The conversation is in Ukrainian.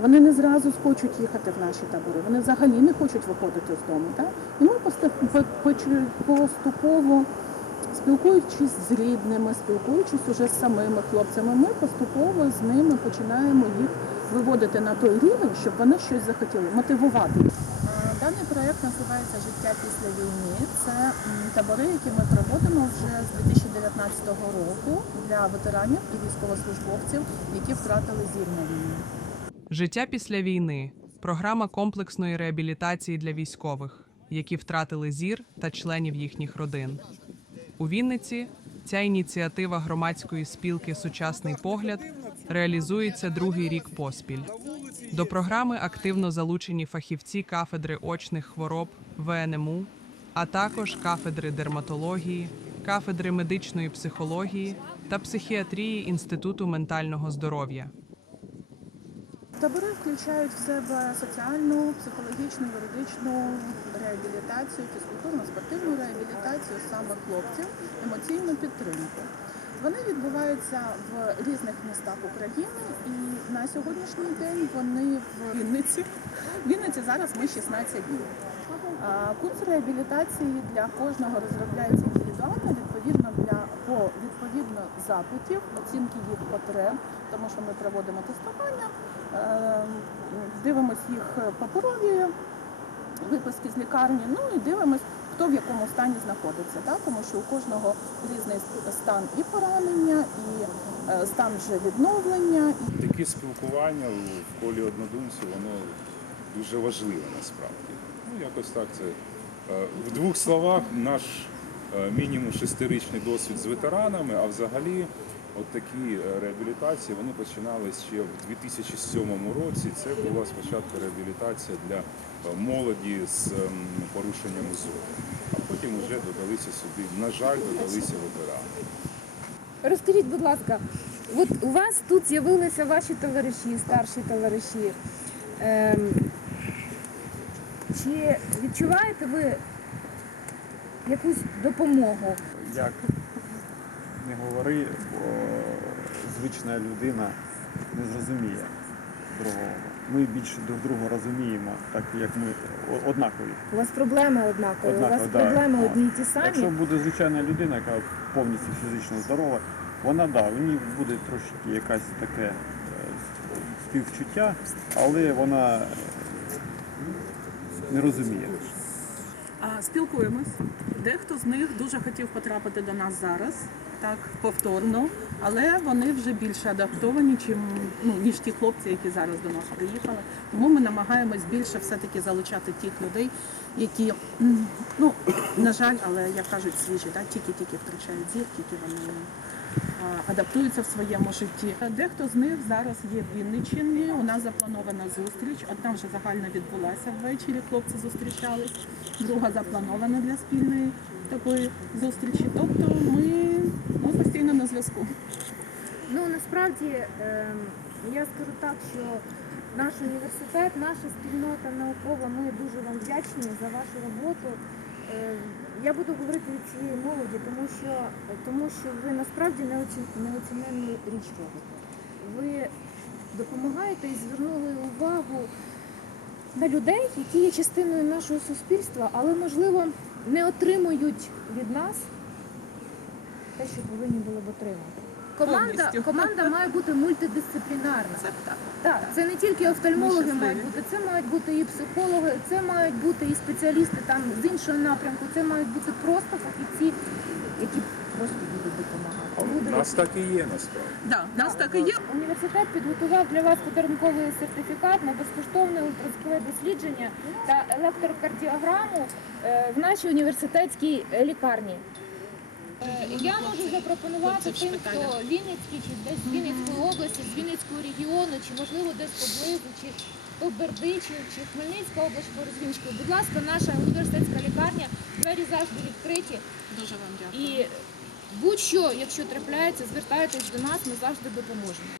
Вони не зразу схочуть їхати в наші табори. Вони взагалі не хочуть виходити з дому. Так? І ми поступово, спілкуючись з рідними, спілкуючись уже з самими хлопцями, ми поступово з ними починаємо їх виводити на той рівень, щоб вони щось захотіли, мотивувати. їх. Даний проєкт називається Життя після війни. Це табори, які ми проводимо вже з 2019 року для ветеранів і військовослужбовців, які втратили зір на війні. Життя після війни програма комплексної реабілітації для військових, які втратили зір та членів їхніх родин. У Вінниці ця ініціатива громадської спілки Сучасний погляд реалізується другий рік поспіль. До програми активно залучені фахівці кафедри очних хвороб ВНМУ, а також кафедри дерматології, кафедри медичної психології та психіатрії Інституту ментального здоров'я. Табори включають в себе соціальну, психологічну, юридичну реабілітацію, фізкультурну, спортивну реабілітацію саме хлопців, емоційну підтримку. Вони відбуваються в різних містах України і на сьогоднішній день вони в Вінниці. В Вінниці зараз ми 16 днів. Курс реабілітації для кожного розробляється індивідуально, відповідно для по відповідно запитів, оцінки їх потреб, тому що ми проводимо тестування, е, дивимося їх паперові виписки з лікарні, ну і дивимось, хто в якому стані знаходиться, так? тому що у кожного різний стан і поранення, і е, стан вже відновлення, Таке спілкування в колі однодумців, воно дуже важливе насправді. Ну, якось так це. е, В двох словах, наш е, мінімум шестирічний досвід з ветеранами, а взагалі от такі е, реабілітації вони починалися ще в 2007 році. Це була спочатку реабілітація для е, молоді з ем, порушенням зору. А потім вже додалися сюди, на жаль, додалися ветерани. Розкажіть, будь ласка, от у вас тут з'явилися ваші товариші, старші товариші. Ем, чи відчуваєте ви якусь допомогу? як не говори, бо звична людина не зрозуміє другого. Ми більше друг друга розуміємо, так як ми однакові. У вас проблеми однакові, у вас да. проблеми О. одні й ті самі. Якщо буде звичайна людина, яка повністю фізично здорова, вона да, в ній буде трошки якась таке е, співчуття, але вона е, не розуміє. А, Спілкуємось. Дехто з них дуже хотів потрапити до нас зараз, так повторно, але вони вже більше адаптовані, чим ну ніж ті хлопці, які зараз до нас приїхали. Тому ми намагаємось більше все-таки залучати тих людей, які ну на жаль, але як кажуть, свіжі, так тільки-тільки втрачають зір, тільки вони адаптуються в своєму житті. Дехто з них зараз є в Вінниччині. У нас запланована зустріч. Одна вже загальна відбулася ввечері. Хлопці зустрічались, друга запланована для спільної такої зустрічі. Тобто ми ну, на зв'язку. Ну насправді ем, я скажу так, що наш університет, наша спільнота наукова, ми дуже вам вдячні за вашу роботу. Ем, Я буду говорити від цієї молоді, тому що, тому що ви насправді неоці- неоціненну річ робите. Ви допомагаєте і звернули увагу на людей, які є частиною нашого суспільства, але можливо не отримують від нас те, що повинні були б отримати. Команда, Повністю. команда має бути мультидисциплінарна. Це так. Так, це не тільки офтальмологи щасливі. мають бути, це мають бути і психологи, це мають бути і спеціалісти там з іншого напрямку, це мають бути просто фахівці, які просто будуть допомагати. Люди, нас так і є насправді. Да, в нас так і є. Університет підготував для вас подарунковий сертифікат на безкоштовне ультразвукове дослідження та електрокардіограму е, в нашій університетській е, лікарні. Е, Я можу запропонувати тим, хто Вінницький, чи десь з Вінницької області, з Вінницького регіону, чи можливо десь поблизу, чи то Бердичів, чи Хмельницька область з Будь ласка, наша університетська лікарня, двері завжди відкриті. Дуже вам дякую. І будь-що, якщо трапляється, звертайтесь до нас, ми завжди допоможемо.